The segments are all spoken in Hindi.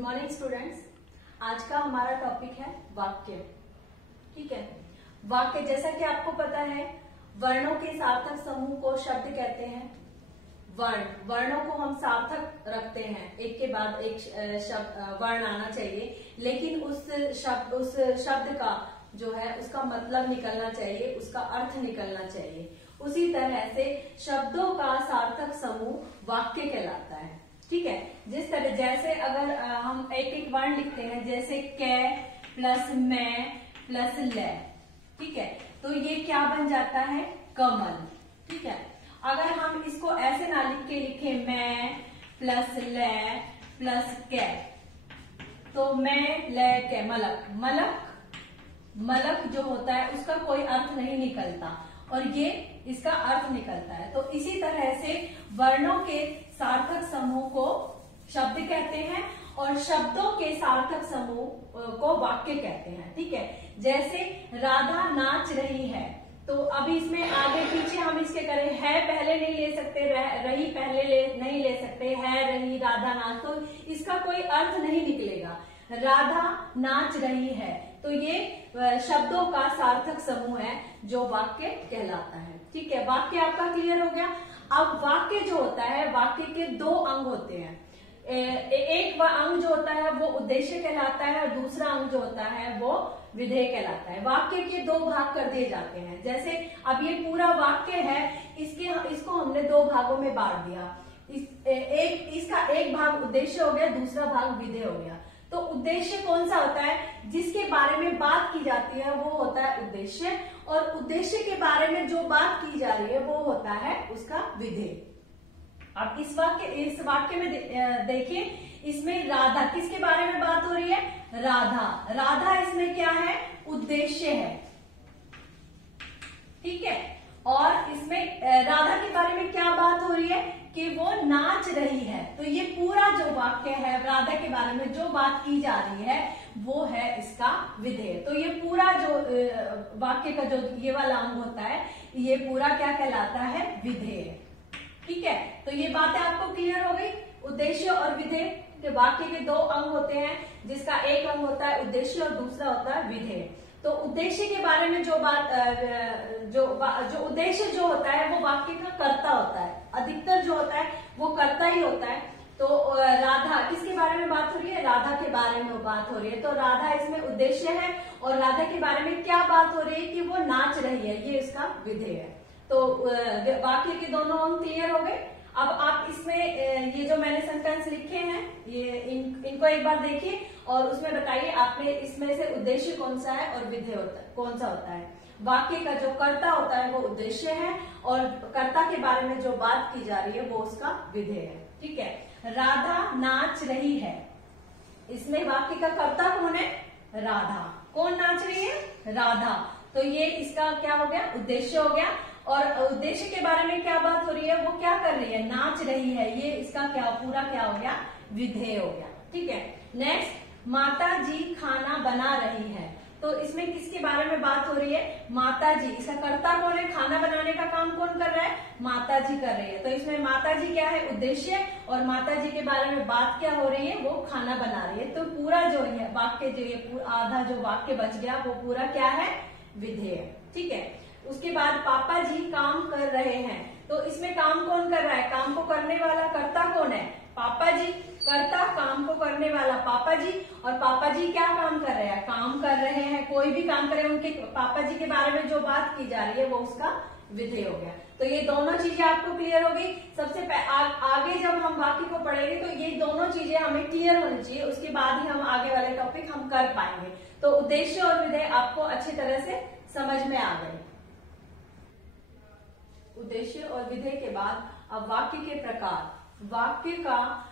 Good morning students. आज का हमारा टॉपिक है वाक्य। ठीक है, वाक्य जैसा कि आपको पता है वर्णों के सार्थक समूह को शब्द कहते हैं। वर्णों को हम सार्थक रखते हैं, एक के बाद एक वर्ण आना चाहिए, लेकिन उस शब्द का जो है उसका मतलब निकलना चाहिए, उसका अर्थ निकलना चाहिए। उसी तरह से शब्दों का सार्थक समूह वाक्य कहलाता है। ठीक है, जिस तरह जैसे अगर हम एक एक वर्ण लिखते हैं, जैसे कै प्लस मैं प्लस ले, ठीक है, तो ये क्या बन जाता है? कमल। ठीक है, अगर हम इसको ऐसे ना लिख के लिखे मैं प्लस ले प्लस कै, तो मैं ले कै मलक मलक जो होता है उसका कोई अर्थ नहीं निकलता और ये इसका अर्थ निकलता है। तो इसी तरह से वर्णों के सार्थक समूह को शब्द कहते हैं और शब्दों के सार्थक समूह को वाक्य कहते हैं। ठीक है, जैसे राधा नाच रही है, तो अभी इसमें आगे पीछे हम इसके करें, है पहले नहीं ले सकते, रही पहले नहीं ले सकते, है रही राधा नाच, तो इसका कोई अर्थ नहीं निकलेगा। राधा नाच रही है, तो ये शब्दों का सार्थक समूह है जो वाक्य कहलाता है। ठीक है, वाक्य आपका क्लियर हो गया। अब वाक्य जो होता है, वाक्य के दो अंग होते हैं। एक अंग जो होता है वो उद्देश्य कहलाता है और दूसरा अंग जो होता है वो विधेय कहलाता है। वाक्य के दो भाग कर दिए जाते हैं। जैसे अब ये पूरा वाक्य है, इसको हमने दो भागों में बांट दिया। इसका एक भाग उद्देश्य हो गया, दूसरा भाग विधेय हो गया। तो उद्देश्य कौन सा होता है? जिसके बारे में बात की जाती है वो होता है उद्देश्य, और उद्देश्य के बारे में जो बात की जा रही है वो होता है उसका विधेय। अब इस वाक्य में देखिए, इसमें राधा, किसके बारे में बात हो रही है? राधा इसमें क्या है? उद्देश्य है। ठीक है, और इसमें राधा के बारे में क्या बात हो रही है? कि वो नाच रही है। तो ये पूरा जो वाक्य है, राधा के बारे में जो बात की जा रही है वो है इसका विधेय। तो ये पूरा जो वाक्य का जो ये वाला अंग होता है, ये पूरा क्या कहलाता है? विधेय। ठीक है, तो ये बातें आपको क्लियर हो गई। उद्देश्य और विधेय के वाक्य के दो अंग होते हैं, जिसका एक अंग होता है उद्देश्य और दूसरा होता है विधेय। तो उद्देश्य के बारे में जो उद्देश्य जो होता है वो वाक्य का कर्ता होता है, अधिकतर जो होता है वो कर्ता ही होता है। तो राधा, किसके बारे में बात हो रही है? राधा के बारे में बात हो रही है, तो राधा इसमें उद्देश्य है, और राधा के बारे में क्या बात हो रही है? कि वो नाच रही है, ये इसका विधेय है। तो वाक्य के दोनों अंग क्लियर हो गए। अब आप इसमें ये जो मैंने सेंटेंस लिखे हैं, ये इनको एक बार देखिए और उसमें बताइए आपने इसमें से उद्देश्य कौन सा है और विधेय कौन सा होता है। वाक्य का जो कर्ता होता है वो उद्देश्य है, और कर्ता के बारे में जो बात की जा रही है वो उसका विधेय है। ठीक है, राधा नाच रही है, इसमें वाक्य का कर्ता कौन है? राधा। कौन नाच रही है? राधा। तो ये इसका क्या हो गया? उद्देश्य हो गया। और उद्देश्य के बारे में क्या बात हो रही है? वो क्या कर रही है? नाच रही है, ये इसका क्या पूरा क्या हो गया? विधेय हो गया। ठीक है, नेक्स्ट, माता जी खाना बना रही है, तो इसमें किसके बारे में बात हो रही है? माता जी। इसका कर्ता कौन है? खाना बनाने का काम कौन कर रहा है? माता जी कर रही है। तो इसमें माता जी क्या है? उद्देश्य, और माता जी के बारे में बात क्या हो रही है? वो खाना बना रही है। तो पूरा जो है वाक्य, जो ये आधा जो वाक्य बच गया वो पूरा क्या है? विधेय। ठीक है, उसके बाद पापा जी काम कर रहे हैं, तो इसमें काम कौन कर रहा है? काम को करने वाला कर्ता कौन है? पापा जी। कर्ता काम को करने वाला पापा जी, और पापा जी क्या काम कर रहे हैं? काम कर रहे हैं, कोई भी काम करे, उनके पापा जी के बारे में जो बात की जा रही है वो उसका विधेय हो गया। तो ये दोनों चीजें आपको क्लियर हो गई। सबसे आगे जब हम वाक्य को पढ़ेंगे तो ये दोनों चीजें हमें क्लियर होनी चाहिए, उसके बाद ही हम आगे वाले टॉपिक हम कर पाएंगे। तो उद्देश्य और विधेय आपको अच्छी तरह से समझ में आ गए। उद्देश्य और विधेय के बाद अब वाक्य के प्रकार, वाक्य का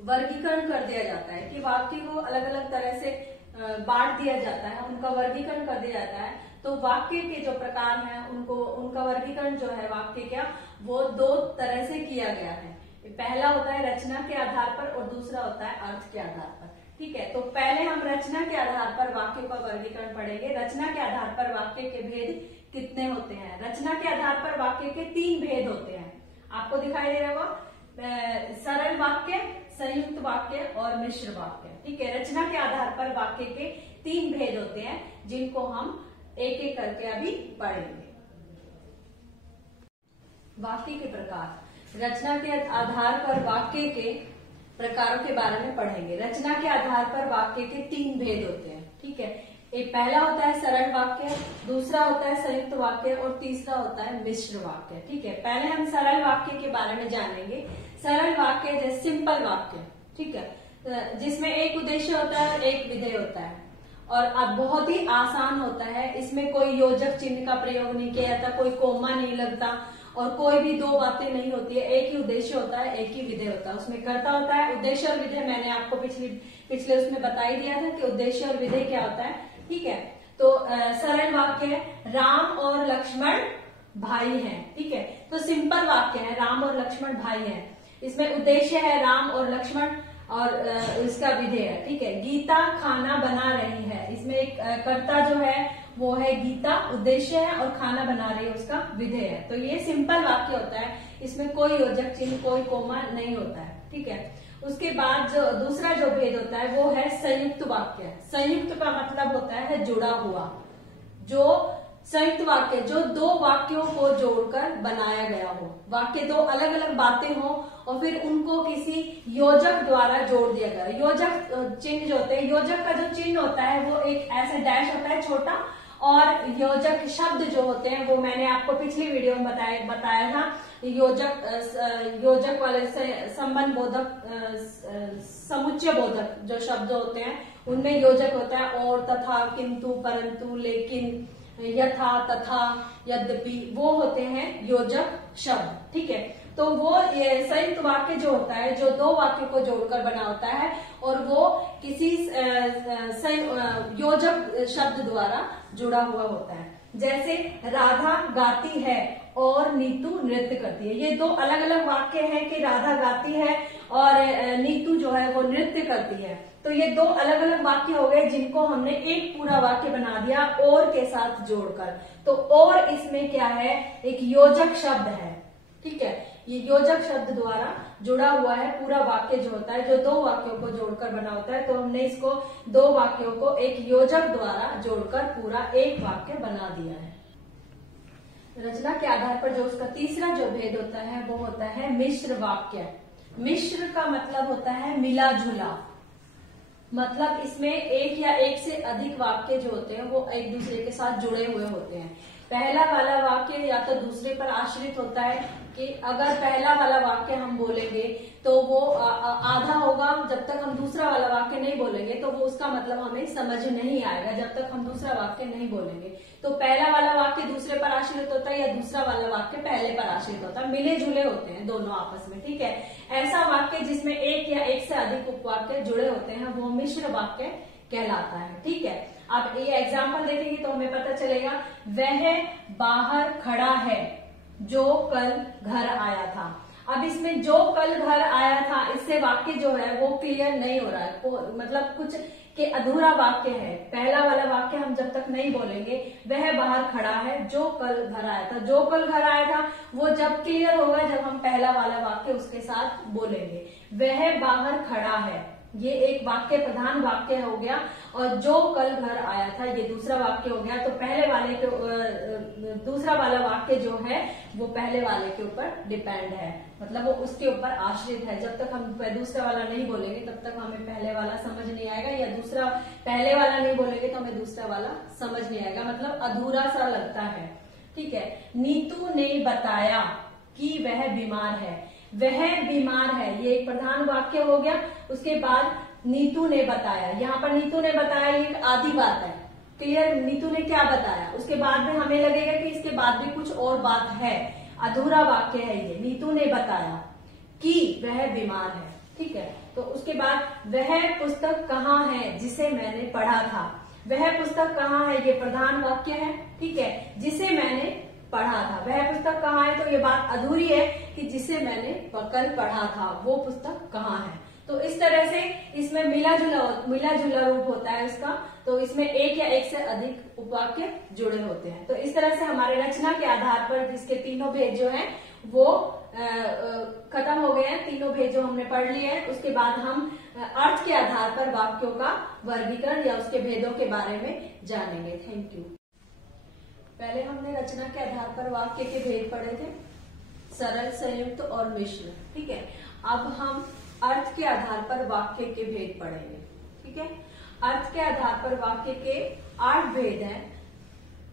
वर्गीकरण कर दिया जाता है कि वाक्य को अलग अलग तरह से बांट दिया जाता है, उनका वर्गीकरण कर दिया जाता है। तो वाक्य के जो प्रकार हैं उनका वर्गीकरण जो है वाक्य का, वो दो तरह से किया गया है। पहला होता है रचना के आधार पर और दूसरा होता है अर्थ के आधार पर। ठीक है, तो पहले हम रचना के आधार पर वाक्य का वर्गीकरण पढ़ेंगे। रचना के आधार पर वाक्य के भेद कितने होते हैं? रचना के आधार पर वाक्य के 3 भेद होते हैं। आपको दिखाई दे रहा होगा, सरल वाक्य, संयुक्त वाक्य और मिश्र वाक्य। ठीक है, रचना के आधार पर वाक्य के 3 भेद होते हैं जिनको हम एक एक करके अभी पढ़ेंगे। वाक्य के प्रकार, रचना के आधार पर वाक्य के प्रकारों के बारे में पढ़ेंगे। रचना के आधार पर वाक्य के 3 भेद होते हैं। ठीक है, एक पहला होता है सरल वाक्य, दूसरा होता है संयुक्त वाक्य और तीसरा होता है मिश्र वाक्य। ठीक है, पहले हम सरल वाक्य के बारे में जानेंगे। सरल वाक्य जैसे सिंपल वाक्य, ठीक है, जिसमें एक उद्देश्य होता है और एक विधेय होता है और अब बहुत ही आसान होता है। इसमें कोई योजक चिन्ह का प्रयोग नहीं किया जाता, कोई कोमा नहीं लगता और कोई भी 2 बातें नहीं होती है। एक ही उद्देश्य होता है, एक ही विधेय होता है। उसमें कर्ता होता है, उद्देश्य और विधेय मैंने आपको पिछले उसमें बता ही दिया था कि उद्देश्य और विधेय क्या होता है। ठीक है, तो सरल वाक्य है राम और लक्ष्मण भाई हैं। ठीक है, तो सिंपल वाक्य है राम और लक्ष्मण भाई हैं। इसमें उद्देश्य है राम और लक्ष्मण और इसका विधेय है। ठीक है, गीता खाना बना रही है। इसमें एक कर्ता जो है वो है गीता, उद्देश्य है, और खाना बना रही है उसका विधेय है। तो ये सिंपल वाक्य होता है, इसमें कोई योजक चिन्ह, कोई कोमा नहीं होता है। ठीक है, उसके बाद जो दूसरा जो भेद होता है वो है संयुक्त वाक्य। संयुक्त का मतलब होता है जुड़ा हुआ। जो संयुक्त वाक्य जो 2 वाक्यों को जोड़कर बनाया गया हो, वाक्य 2 अलग अलग बातें हो और फिर उनको किसी योजक द्वारा जोड़ दिया गया। योजक चिन्ह जो होते हैं, योजक का जो चिन्ह होता है वो एक ऐसा डैश होता है छोटा, और योजक शब्द जो होते हैं वो मैंने आपको पिछली वीडियो में बताया था। योजक वाले से संबंध बोधक, समुच्चय बोधक जो शब्द होते हैं उनमें योजक होता है और, तथा, किंतु, परंतु, लेकिन, यथा, तथा, यद्यपि, वो होते हैं योजक शब्द। ठीक है, तो वो संयुक्त वाक्य जो होता है जो 2 वाक्यों को जोड़कर बना होता है और वो किसी योजक शब्द द्वारा जुड़ा हुआ होता है। जैसे राधा गाती है और नीतू नृत्य करती है। ये 2 अलग अलग वाक्य हैं कि राधा गाती है और नीतू जो है वो नृत्य करती है। तो ये 2 अलग अलग वाक्य हो गए जिनको हमने एक पूरा वाक्य बना दिया और के साथ जोड़कर। तो और इसमें क्या है, एक योजक शब्द है। ठीक है, ये योजक शब्द द्वारा जुड़ा हुआ है पूरा वाक्य जो होता है, जो 2 वाक्यों को जोड़कर बना होता है। तो हमने इसको 2 वाक्यों को एक योजक द्वारा जोड़कर पूरा एक वाक्य बना दिया है। रचना के आधार पर जो उसका तीसरा जो भेद होता है वो होता है मिश्र वाक्य। मिश्र का मतलब होता है मिला जुला, मतलब इसमें एक या एक से अधिक वाक्य जो होते हैं वो एक दूसरे के साथ जुड़े हुए होते हैं। पहला वाला वाक्य या तो दूसरे पर आश्रित होता है कि अगर पहला वाला वाक्य हम बोलेंगे तो वो आधा होगा, जब तक हम दूसरा वाला वाक्य नहीं बोलेंगे तो वो उसका मतलब हमें समझ नहीं आएगा जब तक हम दूसरा वाक्य नहीं बोलेंगे। तो पहला वाला वाक्य दूसरे पर आश्रित होता है या दूसरा वाला वाक्य पहले पर आश्रित होता है, मिले जुले होते हैं दोनों आपस में। ठीक है, ऐसा वाक्य जिसमें एक या एक से अधिक उपवाक्य जुड़े होते हैं वो मिश्र वाक्य कहलाता है। ठीक है, अब ये एग्जाम्पल देखेंगे तो हमें पता चलेगा। वह बाहर खड़ा है जो कल घर आया था। अब इसमें जो कल घर आया था, इससे वाक्य जो है वो क्लियर नहीं हो रहा है, मतलब कुछ के अधूरा वाक्य है। पहला वाला वाक्य हम जब तक नहीं बोलेंगे वह बाहर खड़ा है जो कल घर आया था, जो कल घर आया था वो जब क्लियर होगा जब हम पहला वाला वाक्य उसके साथ बोलेंगे। वह बाहर खड़ा है, ये एक वाक्य प्रधान वाक्य हो गया, और जो कल घर आया था ये दूसरा वाक्य हो गया। तो पहले वाले के दूसरा वाला वाक्य जो है वो पहले वाले के ऊपर डिपेंड है, मतलब वो उसके ऊपर आश्रित है। जब तक हम दूसरा वाला नहीं बोलेंगे तब तक हमें पहले वाला समझ नहीं आएगा, या दूसरा पहले वाला नहीं बोलेंगे तो हमें दूसरा वाला समझ नहीं आएगा, मतलब अधूरा सा लगता है। ठीक है, नीतू ने बताया कि वह बीमार है। वह बीमार है, ये एक प्रधान वाक्य हो गया। उसके बाद नीतू ने बताया, यहाँ पर नीतू ने बताया ये एक आधी बात है, क्लियर। नीतू ने क्या बताया, उसके बाद में हमें लगेगा कि इसके बाद भी कुछ और बात है, अधूरा वाक्य है ये। नीतू ने बताया कि वह बीमार है। ठीक है, तो उसके बाद वह पुस्तक कहाँ है जिसे मैंने पढ़ा था। वह पुस्तक कहाँ है, ये प्रधान वाक्य है। ठीक है, जिसे मैंने पढ़ा था। वह पुस्तक कहाँ है, तो ये बात अधूरी है कि जिसे मैंने कल पढ़ा था वो पुस्तक कहाँ है। तो इस तरह से इसमें मिला जुला रूप होता है इसका। तो इसमें एक या एक से अधिक उपवाक्य जुड़े होते हैं। तो इस तरह से हमारे रचना के आधार पर जिसके तीनों भेद जो हैं वो खत्म हो गए हैं, तीनों भेद जो हमने पढ़ लिए हैं। उसके बाद हम अर्थ के आधार पर वाक्यों का वर्गीकरण या उसके भेदों के बारे में जानेंगे। Thank you. पहले हमने रचना के आधार पर वाक्य के भेद पढ़े थे, सरल, संयुक्त और मिश्र। ठीक है, अब हम अर्थ के आधार पर वाक्य के भेद पढ़ेंगे। ठीक है, अर्थ के आधार पर वाक्य के 8 भेद हैं,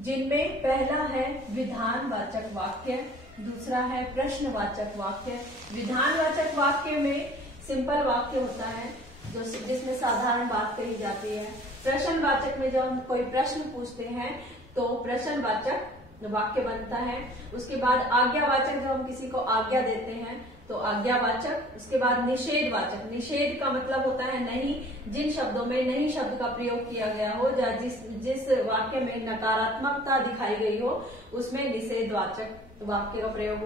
जिनमें पहला है विधानवाचक वाक्य, दूसरा है प्रश्नवाचक वाक्य। विधानवाचक वाक्य में सिंपल वाक्य होता है जिसमें साधारण बात कही जाती है। प्रश्नवाचक में जब हम कोई प्रश्न पूछते हैं तो प्रश्नवाचक वाक्य बनता है। उसके बाद आज्ञावाचक, जब हम किसी को आज्ञा देते हैं तो आज्ञावाचक। उसके बाद निषेधवाचक, निषेध का मतलब होता है नहीं, जिन शब्दों में नहीं शब्द का प्रयोग किया गया हो या जिस वाक्य में नकारात्मकता दिखाई गई हो उसमें निषेधवाचक वाक्य का प्रयोग,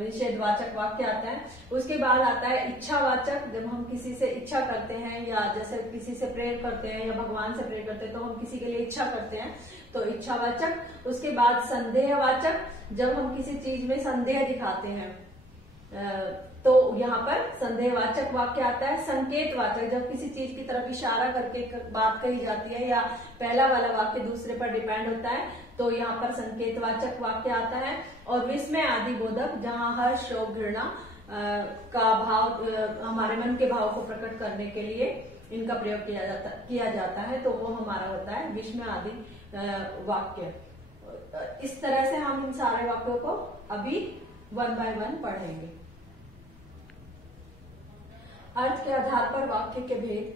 निषेधवाचक वाक्य आता है। उसके बाद आता है इच्छावाचक, जब हम किसी से इच्छा करते हैं या जैसे किसी से प्रेयर करते हैं या भगवान से प्रेयर करते हैं तो हम किसी के लिए इच्छा करते हैं तो इच्छावाचक। उसके बाद संदेहवाचक, जब हम किसी चीज में संदेह दिखाते हैं तो यहाँ पर संदेहवाचक वाक्य आता है। संकेतवाचक, जब किसी चीज की तरफ इशारा करके बात कही जाती है या पहला वाला वाक्य दूसरे पर डिपेंड होता है तो यहाँ पर संकेतवाचक वाक्य आता है। और विस्मय आदि बोधक, जहाँ हर्ष शोक घृणा का भाव, हमारे मन के भाव को प्रकट करने के लिए इनका प्रयोग किया जाता है तो वो हमारा होता है विस्मय आदि वाक्य। इस तरह से हम इन सारे वाक्यों को अभी 1 बाय 1 पढ़ेंगे। अर्थ के आधार पर वाक्य के भेद,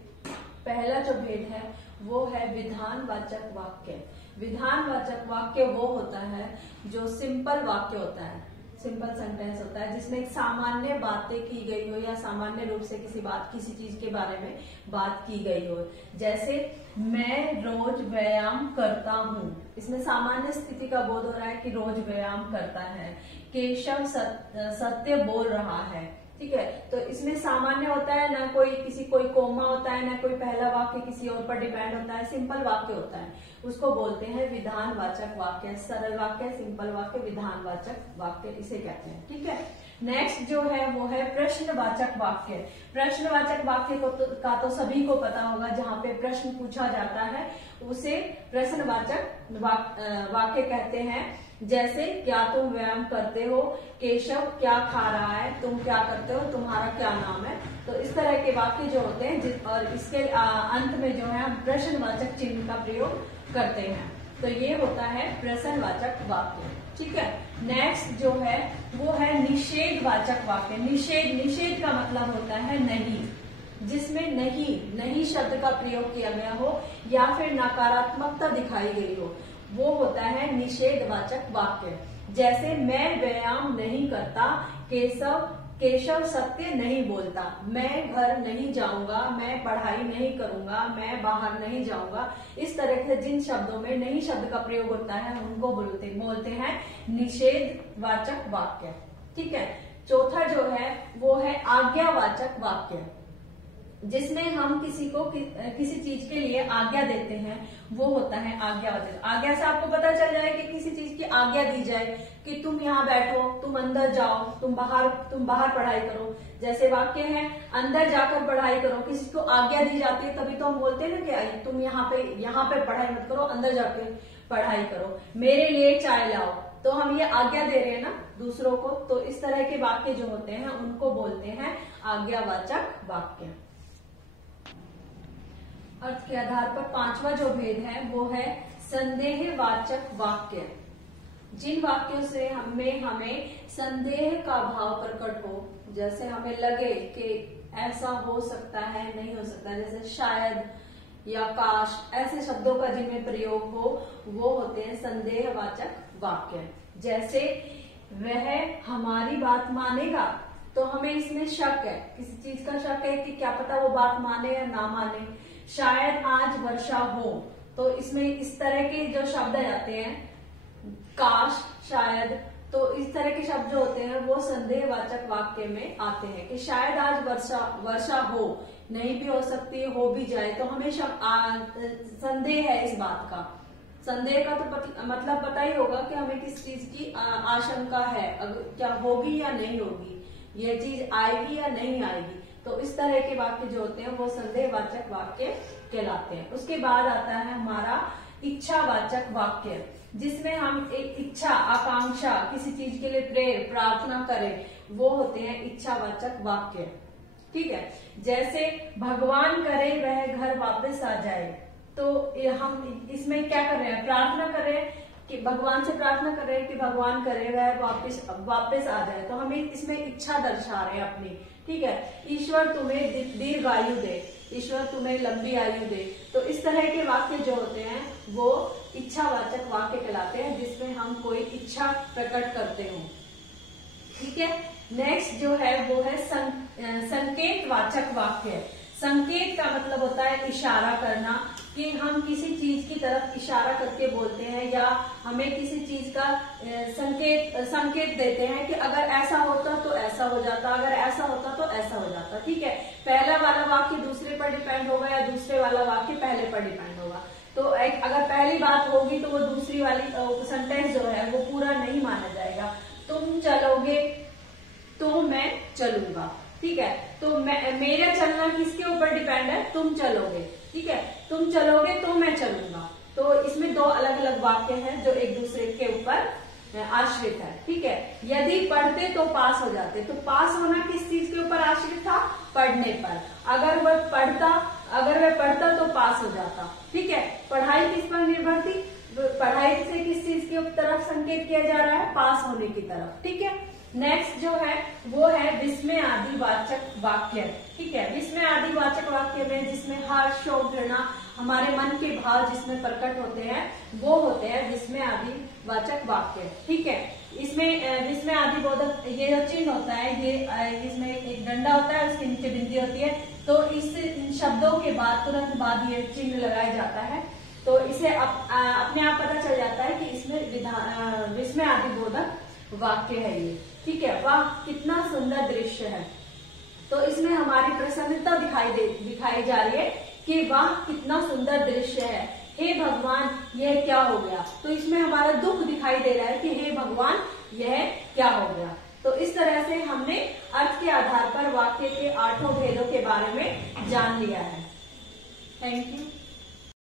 पहला जो भेद है वो है विधानवाचक वाक्य। विधानवाचक वाक्य वो होता है जो सिंपल वाक्य होता है, सिंपल सेंटेंस होता है, जिसमें सामान्य बातें की गई हो या सामान्य रूप से किसी चीज के बारे में बात की गई हो। जैसे मैं रोज व्यायाम करता हूँ, इसमें सामान्य स्थिति का बोध हो रहा है कि रोज व्यायाम करता है। केशव सत्य बोल रहा है। ठीक है, तो इसमें सामान्य होता है, ना कोई कोमा होता है, ना कोई पहला वाक्य किसी और पर डिपेंड होता है, सिंपल वाक्य होता है, उसको बोलते हैं विधानवाचक वाक्य। सरल वाक्य, सिंपल वाक्य, विधानवाचक वाक्य इसे कहते हैं। ठीक है, नेक्स्ट जो है वो है प्रश्नवाचक वाक्य। प्रश्नवाचक वाक्य का तो सभी को पता होगा, जहाँ पे प्रश्न पूछा जाता है उसे प्रश्नवाचक वाक्य कहते हैं। जैसे क्या तुम व्यायाम करते हो, केशव क्या खा रहा है, तुम क्या करते हो, तुम्हारा क्या नाम है। तो इस तरह के वाक्य जो होते हैं और इसके अंत में जो है हम प्रश्नवाचक चिन्ह का प्रयोग करते हैं, तो ये होता है प्रश्नवाचक वाक्य। ठीक है, नेक्स्ट जो है वो है निषेधवाचक वाक्य। निषेध का मतलब होता है नहीं, जिसमें नहीं शब्द का प्रयोग किया गया हो या फिर नकारात्मकता दिखाई गई हो, वो होता है निषेधवाचक वाक्य। जैसे मैं व्यायाम नहीं करता, केशव सत्य नहीं बोलता, मैं घर नहीं जाऊंगा, मैं पढ़ाई नहीं करूंगा, मैं बाहर नहीं जाऊंगा। इस तरह के जिन शब्दों में नहीं शब्द का प्रयोग होता है उनको बोलते हैं निषेधवाचक वाक्य। ठीक है, चौथा जो है वो है आज्ञावाचक वाक्य, जिसमें हम किसी को किसी चीज के लिए आज्ञा देते हैं, वो होता है आज्ञावाचक। आज्ञा से आपको पता चल जाए कि किसी चीज की आज्ञा दी जाए कि तुम यहाँ बैठो, तुम अंदर जाओ, तुम बाहर पढ़ाई करो। जैसे वाक्य है अंदर जाकर पढ़ाई करो, किसी को आज्ञा दी जाती है तभी तो हम बोलते हैं ना कि तुम यहाँ पे पढ़ाई मत करो, अंदर जाके पढ़ाई करो। मेरे लिए चाय लाओ, तो हम ये आज्ञा दे रहे हैं ना दूसरों को। तो इस तरह के वाक्य जो होते हैं उनको बोलते हैं आज्ञावाचक वाक्य। अर्थ के आधार पर पांचवा जो भेद है वो है संदेहवाचक वाक्य। जिन वाक्यों से हमें संदेह का भाव प्रकट हो, जैसे हमें लगे कि ऐसा हो सकता है, नहीं हो सकता, जैसे शायद या काश, ऐसे शब्दों का जिनमें प्रयोग हो वो होते हैं संदेहवाचक वाक्य। जैसे वह हमारी बात मानेगा, तो हमें इसमें शक है, किसी चीज का शक है कि क्या पता वो बात माने या ना माने। शायद आज वर्षा हो, तो इसमें इस तरह के जो शब्द आ जाते हैं, काश, शायद, तो इस तरह के शब्द जो होते हैं वो संदेहवाचक वाक्य में आते हैं कि शायद आज वर्षा हो, नहीं भी हो सकती, हो भी जाए, तो हमें संदेह है इस बात का। संदेह का तो मतलब पता ही होगा कि हमें किस चीज की आशंका है, अगर क्या होगी या नहीं होगी, ये चीज आएगी या नहीं आएगी। तो इस तरह के वाक्य जो होते हैं वो संदेहवाचक वाक्य कहलाते हैं। उसके बाद आता है हमारा इच्छावाचक वाक्य, जिसमें हम एक इच्छा, आकांक्षा, किसी चीज के लिए प्रेर, प्रार्थना करें, वो होते हैं इच्छावाचक वाक्य। ठीक है, जैसे भगवान करे वह घर वापस आ जाए, तो हम इसमें क्या कर रहे हैं, प्रार्थना कर रहे हैं कि भगवान से प्रार्थना कर रहे हैं कि भगवान करे वह वापस आ जाए, तो हमें इसमें इच्छा दर्शा रहे हैं अपनी। ठीक है, ईश्वर तुम्हें दीर्घ आयु दे, ईश्वर तुम्हें लंबी आयु दे। तो इस तरह के वाक्य जो होते हैं वो इच्छावाचक वाक्य कहलाते हैं, जिसमें हम कोई इच्छा प्रकट करते हो। ठीक है, नेक्स्ट जो है वो है संकेतवाचक वाक्य। संकेत का मतलब होता है इशारा करना, कि हम किसी चीज की तरफ इशारा करके बोलते हैं, या हमें किसी चीज का संकेत देते हैं कि अगर ऐसा होता तो ऐसा हो जाता, अगर ऐसा होता तो ऐसा हो जाता। ठीक है, पहला वाला वाक्य दूसरे पर डिपेंड होगा या दूसरे वाला वाक्य पहले पर डिपेंड होगा। तो अगर पहली बात होगी तो वो दूसरी वाली सेंटेंस जो है वो पूरा नहीं माना जाएगा। तुम चलोगे तो मैं चलूंगा। ठीक है, तो मेरा चलना किसके ऊपर डिपेंड है, तुम चलोगे। ठीक है, तुम चलोगे तो मैं चलूंगा। तो इसमें दो अलग अलग वाक्य हैं जो एक दूसरे के ऊपर आश्रित है। ठीक है, यदि पढ़ते तो पास हो जाते, तो पास होना किस चीज के ऊपर आश्रित था, पढ़ने पर। अगर वह पढ़ता तो पास हो जाता। ठीक है, पढ़ाई किस पर निर्भर थी, पढ़ाई से किस चीज की तरफ संकेत किया जा रहा है, पास होने की तरफ। ठीक है, नेक्स्ट जो है वो है विस्मय आदि वाचक वाक्य। ठीक है, विस्मय आदि वाचक वाक्य में जिसमें हर्ष, शोक, घृणा, हमारे मन के भाव जिसमें प्रकट होते हैं वो होते हैं विस्मय आदि वाचक वाक्य। ठीक है, इसमें विस्मय आदि बोधक ये जो चिन्ह होता है, ये इसमें एक डंडा होता है, उसके नीचे बिंदी होती है, तो इन शब्दों के बाद तुरंत बाद ये चिन्ह लगाया जाता है। तो इसे अपने आप पता चल जाता है कि इसमें विस्मय आदि बोधक वाक्य है ये। ठीक है, वाह कितना सुंदर दृश्य है, तो इसमें हमारी प्रसन्नता दिखाई जा रही है कि वाह कितना सुंदर दृश्य है, हे भगवान यह क्या हो गया। तो इसमें हमारा दुख दिखाई दे रहा है कि हे भगवान यह क्या हो गया। तो इस तरह से हमने अर्थ के आधार पर वाक्य के 8 भेदों के बारे में जान लिया है। Thank you.